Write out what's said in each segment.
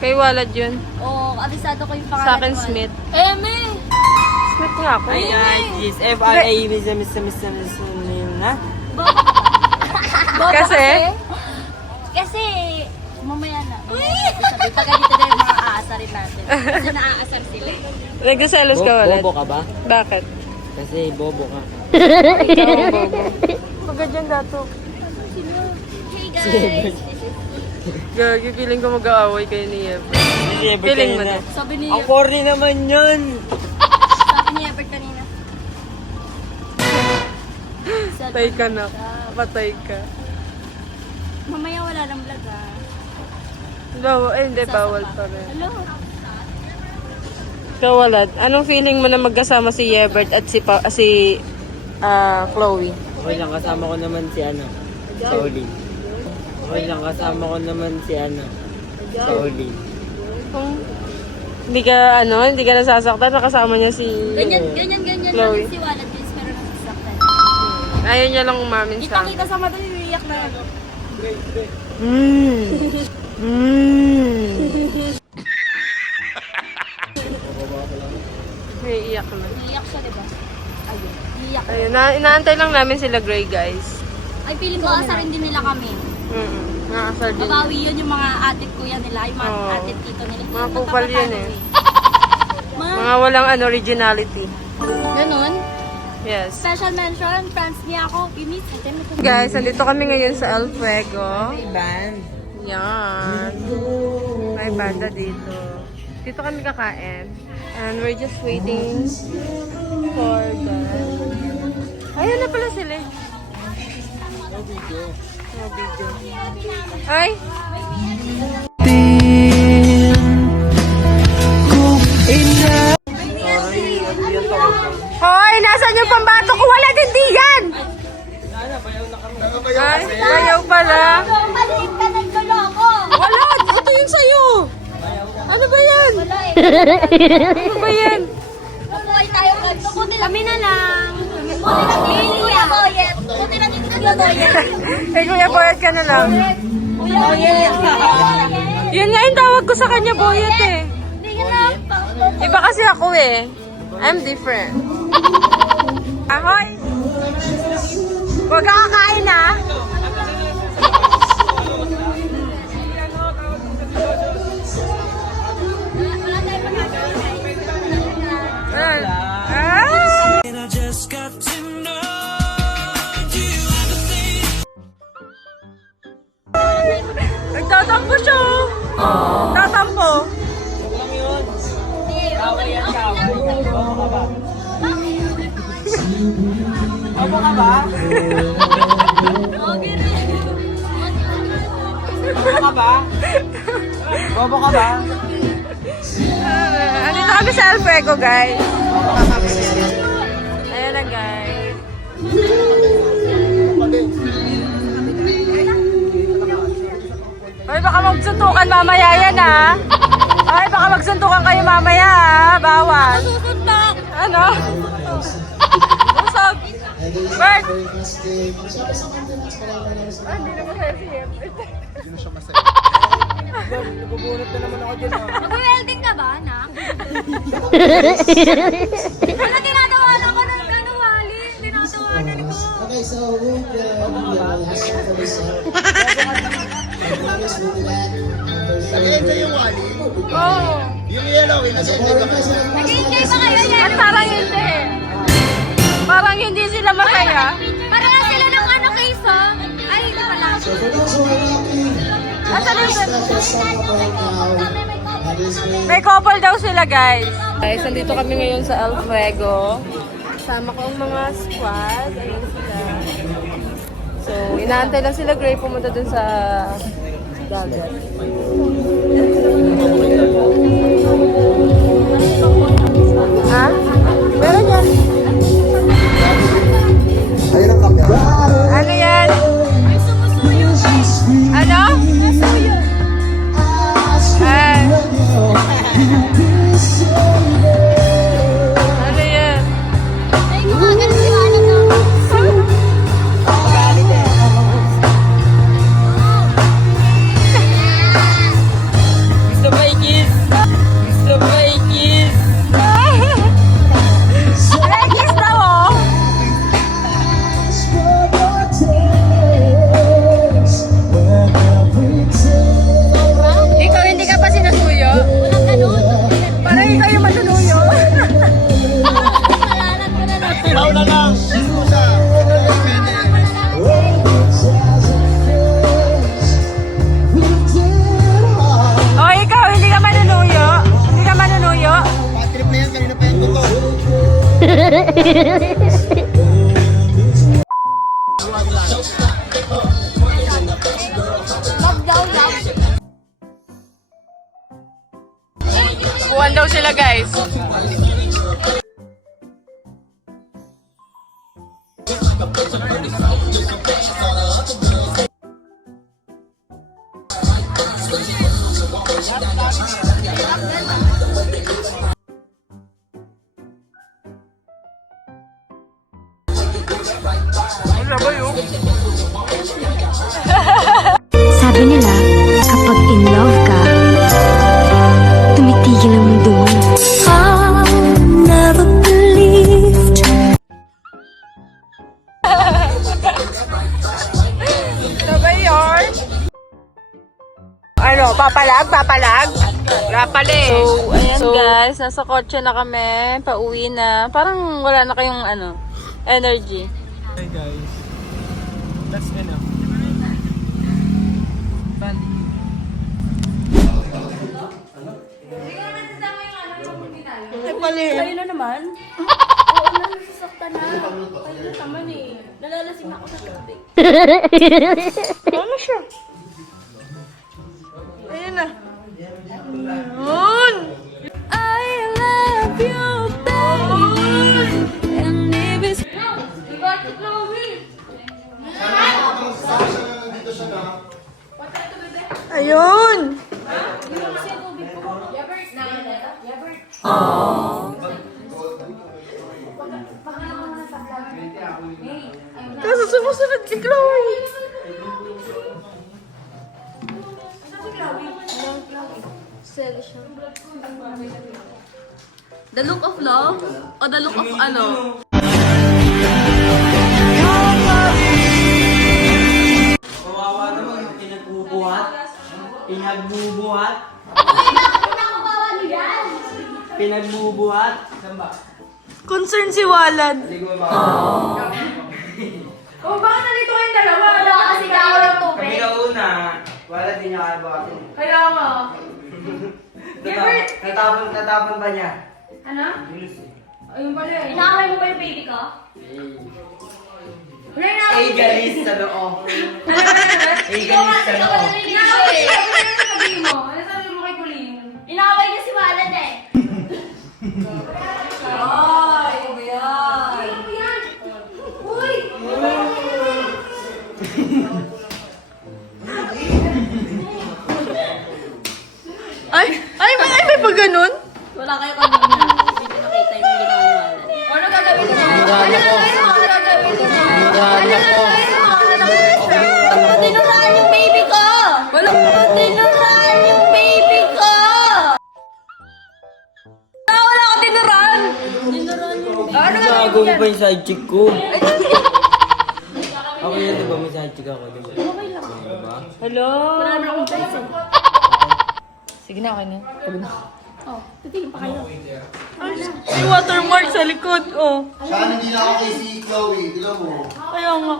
Kay Walad yun. Oo, abisado ko yung pangalan. Sa akin, Smith. Eme! Smith nga ako. Ay, is F-R-A, na? Bobo Kasi? Kasi, mamaya na. Sabi, pag ganito na yung mga aasarin natin. Kasi naaasar sila eh. Nagsaselos ka, Walad. Bobo ka ba? Bakit? Kasi bobo ka. Ikaw ang bobo. Pagka dyan dato. Hey guys! Gagi, feeling ko mag-aaway kayo ni Ev. Feeling mo na. Sabi ni Ang corny naman yun! Ebert kanina. Patay ka na. Patay ka. Mamaya wala nang vlog ah. Hindi, bawal pa rin. Hello? Ikaw, Walad, anong feeling mo na magkasama si Yebert at si Chloe? Okay lang, kasama ko naman si Sauli. Okay lang, kasama ko naman si Sauli. Kung hindi ka nasasaktan, nakasama niya si Ganyan Chloe. lang si Walad guys, pero nasasaktan. Ayaw niya lang umamin sa akin. Kita sa mata ni Riyak na yan. May iyak na. Riyak siya, diba? Ayun. Riyak. Ayun, inaantay lang namin sila Gray, guys. Ay, feeling ko asarin din nila kami. Nakasar din. Babawi yun yung mga atit kuya nila, yung mga Oo. atit tito nila. Mga kupal yun eh. Mga Mga walang originality. ganun. Yes. Special mention, friends niya ako. Inis. Guys, andito kami ngayon sa El Fuego. Band. Yan. May banda dito. Dito kami kakain. And we're just waiting for the... Ayun na pala sila. No video. Ay! Hoy! Nasaan yung pambato ko? Wala din di yan! Ay, bayaw pala. Maliit ka nagloloko! Wala! Ito yung sa'yo! Ano ba yan? Wala eh. Ano ba yan? Kumuhay tayo ganito. Kunin kami na lang. Kunin natin yung Kuya Boyet. Kunin natin yung Kuya Boyet. Eh, Kuya Boyet ka na lang. Kuya Boyet. Yun nga yung tawag ko sa kanya, Boyet eh. Hindi ka na. Iba kasi ako eh. I'm different. Ahoy! Huwag ka kakain ah! Wala tayong magagawa. Ah! Nagtatampo siya oh! Tatampo! Bawal yan ka. Bobo ka ba? Bobo ka ba? Bobo ka ba? Bobo ka ba? Andito kami sa El Fuego, guys. Ayan na, guys. Hoy, baka magsuntukan mamaya yan, ha? Hoy, baka magsuntukan kayo mamaya, ha? Bawal. Susuntok! Ano? Usog. Bert! Hindi na masaya si Yebert. Nagubunot na naman ako dyan. Mag-welding ka ba, anak? Wala tinatawanan ko ng gano'ng wali. Tinatawanan ko. Okay, so we'll last Nag-enjoy yung wali. Oo. Yung yellow, nag-enjoy ba kayo? Nag-enjoy ba kayo yan? At parang hindi. Parang hindi sila masaya. Para nga sila ng ano case, oh. Ay, hindi pala. So for those who are lucky, Asan yung let's talk about now. That is great. May couple daw sila, guys. Guys, nandito kami ngayon sa El Fuego. Kasama ko ang mga squad. Ayun sila. So, inaantay lang sila Gray pumunta dun sa dagat. Ha? Meron yan. Ayun ang kape. Ano yan? Ano? Ah. Ano yan? Ay, gumagano si Manong na. Gusto ba lang. Pusa. Pwede. O, ikaw, hindi ka manunuyo? Hindi ka manunuyo? Patrip na yan. Kanina pa yan totoo. Buwan daw sila, guys. Sabi nila, kapag in love ka, tumitigil ang mundo mo. I never believed. Sabay yun. Ano, papalag? Rapale. So, ayan guys, nasa kotse na kami, pauwi na. Parang wala na kayong energy. Hey guys, that's enough. Kayo na naman? Oo, nasusaktan na. Kayo na naman eh. Nalalasing ako sa tubig. Ano siya? Ayun na. Yun! I love you, baby. And if it's... Ayun! Kasi sumusunod si Chloe. The look of love? O the look of ano? Kawawa naman, pinagbubuhat. Pinagbubuhat. Saan ba? Concern si Walad. Ligo ba? Oh, bakit nandito kayong dalawa? Wala kasi ako ng Kami tubig. na una. Wala din niya kalabatin. Kaya nga. Natapon ba niya? Ano? Ayun pala eh. Inaaway mo ba yung baby ko? Ay, galis sa loob. Ay, galis sa loob. Inaaway siya. Ano sabi mo kay Colleen? Inaaway niya si Walad eh. Ay, ano yan? Uy! Ay, may pa ganun? Wala kayo kanina. Hindi ko nakita yung ginawa ni Walad. Ano gagawin mo? Murado ko. Ano gagawin mo? Murado ko. Tinurahan yung baby ko! Wala. Tinurahan yung baby ko! Wala ka tinuran. Ano Gago mo pa yung side chick ko. Ako yun, diba? May side chick ako. Diba? Okay lang. Diba? Hello? Marami akong choice eh. Sige na, okay na. Oh, titigil pa kayo. May watermark sa likod, oh. Saan hindi na ako kay si Chloe? Tignan mo. Kaya nga.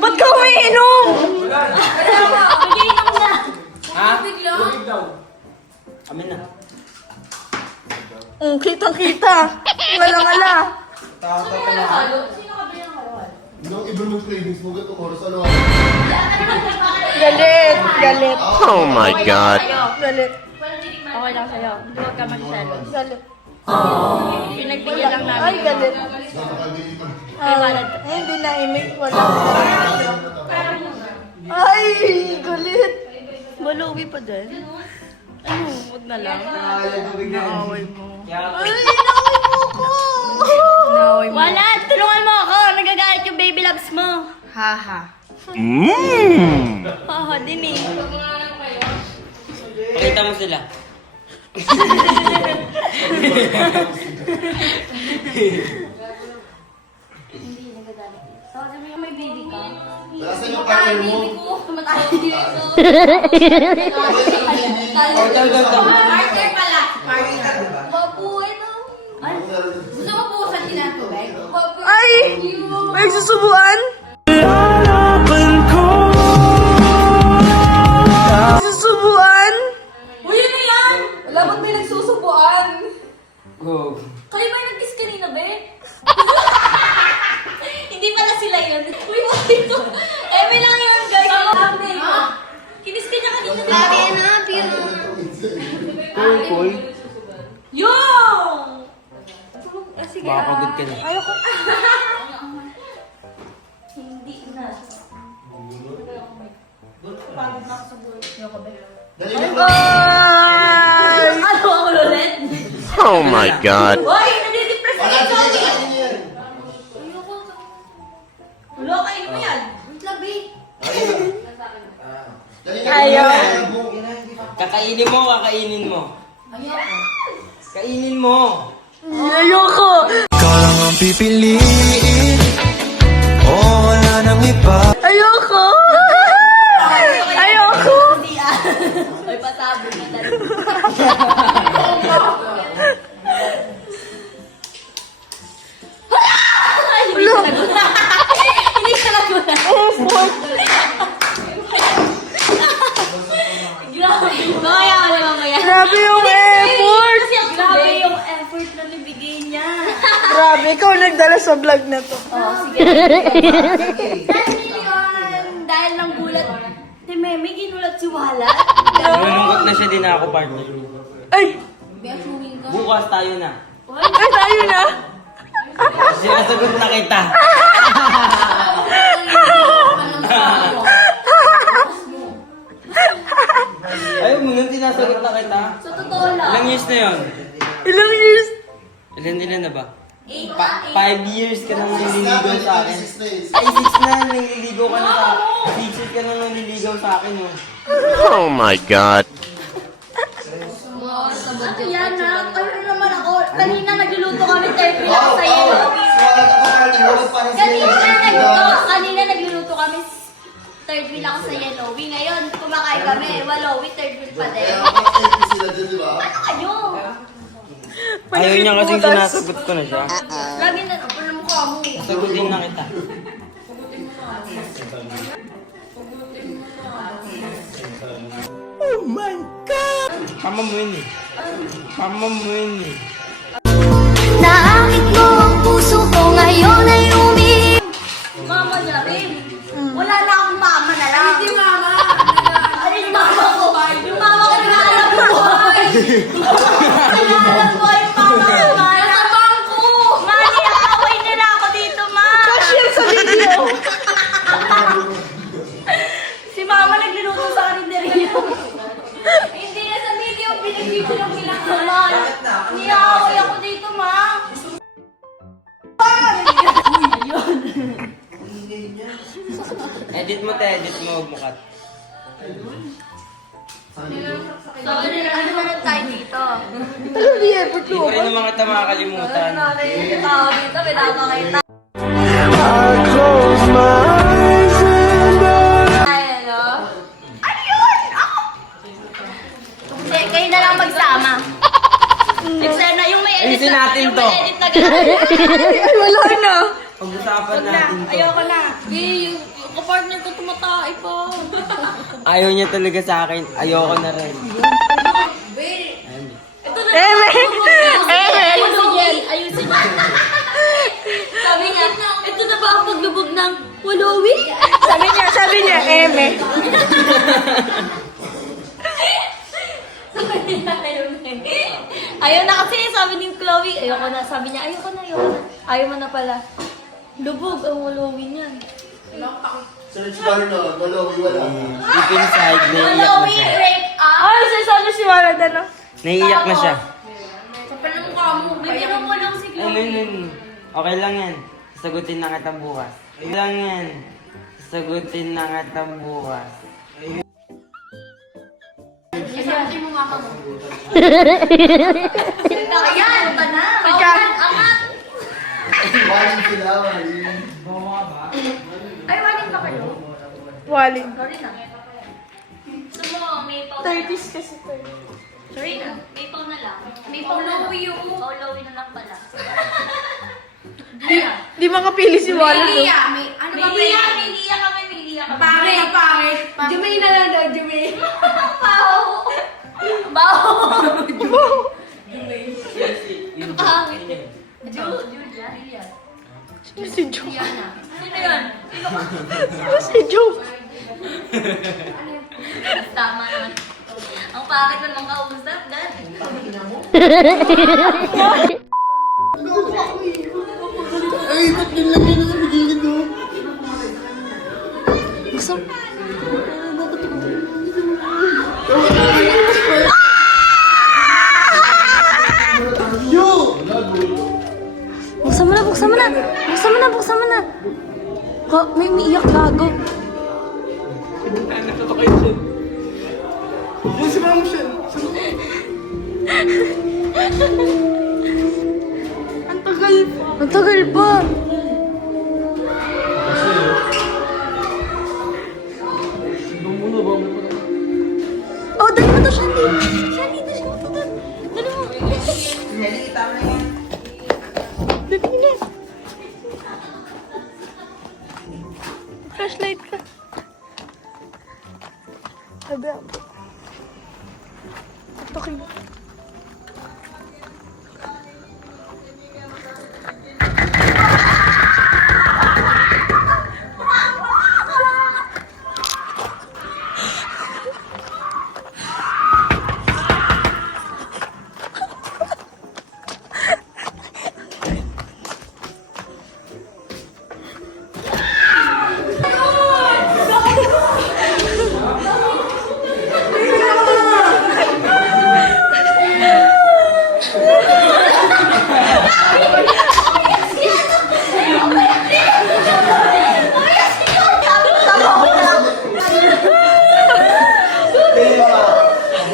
Ba't ka umiinom? Mag-iinom na! Ha? Tubig daw. Amin na. Kitang-kita. Walang-ala. Nung iba mong cravings mo, gato oras ano? Galit. Oh my God. Galit. Okay lang sa'yo. Huwag ka mag-selos. Galit. Pinagbigyan lang namin. Ay, galit. Kay Walad. Ay, hindi naimik. Wala. Ay, galit. Maluwi pa din. Ano, wag na lang. Naaway mo. Ay, naaway mo ako. Naaway mo. Walad! Tulungan mo ako! Nagagalit yung baby loves mo. Haha. Haha, din eh. Pakita mo sila. Hindi, nagagalit. So, sabi mo may baby ka. Wala sa yung partner mo. Tumatawag din ito. Ito. Partner pala. Partner. Mabuhay no. Ay, gusto mo bukasan din ang tubig? May susubuan? Susubuan? Uy, ano yan? Alam mo may nagsusubuan. Go. Kayo ba yung nag-kiss kanina, be? Hindi pala sila yun. Uy, what ito? Eme lang yun, guys. Kinis ka niya kanina. Lagi na, Cool. Yung! Baka pagod ka na. Ayoko. Hindi na. Dali na. Bye! Ano ako ulit? Oh my God. Uy, nadidepress Wala, ka sige, ito. kainin niyo yan. Wala, kainin mo yan. Wait lang, be. Dali na. Ayaw. Kakainin mo, kakainin mo. Ayoko. Kainin mo. Ayoko. Ikaw lang ang pipiliin. Oh, wala nang iba. Ayoko. Ayoko. Hindi ah. May pasabi na dali. Ay, hindi siya nagulat. Hindi siya nagulat. Grabe. Mamaya ka na mamaya. Grabe yung effort. Grabe yung effort na nabigay niya. Grabe, ikaw nagdala sa vlog na to. Oh, sige. Dahil ng gulat, si Meme ginulat si Wala. Nalulungkot na siya din ako, partner. Ay! Bukas tayo na. Ay, tayo na! Sinasagot na kita. Ayaw mo nung tinasagot na kita. Sa totoo lang. Ilang years na yun? Ilang years? Ilan na ba? 8 5 years ka nang nililigaw sa akin. Six na yun. Ay, 6 na, nililigaw ka na sa akin. 6 years ka nang nililigaw sa akin, oh. Oh my God. Ano yan na? Ano naman ako? Kanina nagluluto kami, terpil ako sa yellow. Wala ka pa partner. Wala pa rin Kanina nagluluto kami, third wheel ako sa yellowy. Ngayon, kumakain kami, walowy, third wheel pa din. Kaya kapag sila dyan, di ba? Ano? Ayaw niya kasing sinasagot ko na siya. Lagi na, ano na mukha mo? Sagutin na kita. Oh my God! Mama mo yun eh. Mama mo yun eh. Naakit mo ang puso ko ngayon ay Mama niya rin. Wala na akong mama na lang. Hindi mama. Ano yung mama ko? Yung mama ko na alam ko. Alam ko yung mama ko. Nasa bangko. Mali, away nila ako dito, ma. Cashier sa video! Si mama nagluluto sa karinderya. Hindi na sa video, pinag-video lang pinakaman. Niyaaway ako dito, ma. Edit mo, te. Edit mo. Huwag mo cut. So, ano na tayo dito? Ano di effort Hindi ko rin naman kita makakalimutan. May tao dito, may nakakita. Ay, ano? Ano yun? Ako! Hindi, kayo na lang magsama. Eksena, yung may edit Ayusin natin yung to. may edit na gano'n. Ay, wala na! Pag-usapan natin to. Ayoko na. Yung kapartner ko tumatay pa. Ayaw niya talaga sa akin. Ayoko na rin. Ito na. Eme! Ayusin yan. Ayusin yan. Sabi niya, ito na ba ang paglubog ng walowi? Sabi niya, Eme. Ayaw na kasi, sabi ni Chloe. Ayoko na. Sabi niya, ayoko na. Ayaw mo na pala. Lubog ang walowi niyan. Search bar na. Malawi, wala. Deep inside, naiiyak na Walowi, siya. rake up. Ay, sasabi si Wala na. Naiiyak na siya. Kapal ng mukha mo. Bibiro mo lang si Ano Chloe. yun? Okay lang yan. Sagutin na kita bukas. Okay lang yan. Sagutin na kita bukas. Ayan, ito na. Angat. Waling sila, waling. Ay, waling ba kayo? Wali. Sorry na. Gusto mo, may pau. 30s kasi to. Sorry na. May pau na lang. May pau na lang. Paulowi na lang pala. Di makapili si Walo. Lilia. Ano ba? Lilia kami. Pangit. Jumay na lang daw, Jumay. Baho. Yung Pangit. Julia. Lilia. Si Joe. Liana. Sino yun? Si Joe. Tama naman. Ang pangit naman kausap, Dad. Ay, ba't yun lang yun ang bigilid mo? Gusto, buksan mo na. Buksan mo na. May umiiyak gago. Yung si Ma'am Shen. Ang tagal pa. Oh, dali mo to, Shandy. Dali mo. Dali na. Flashlight ka. Sabi ako. Tukin.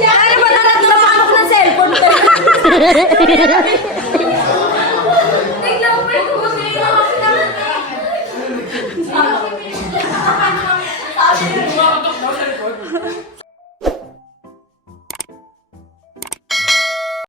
Ano ba? Nararamdaman ako ng cellphone ko.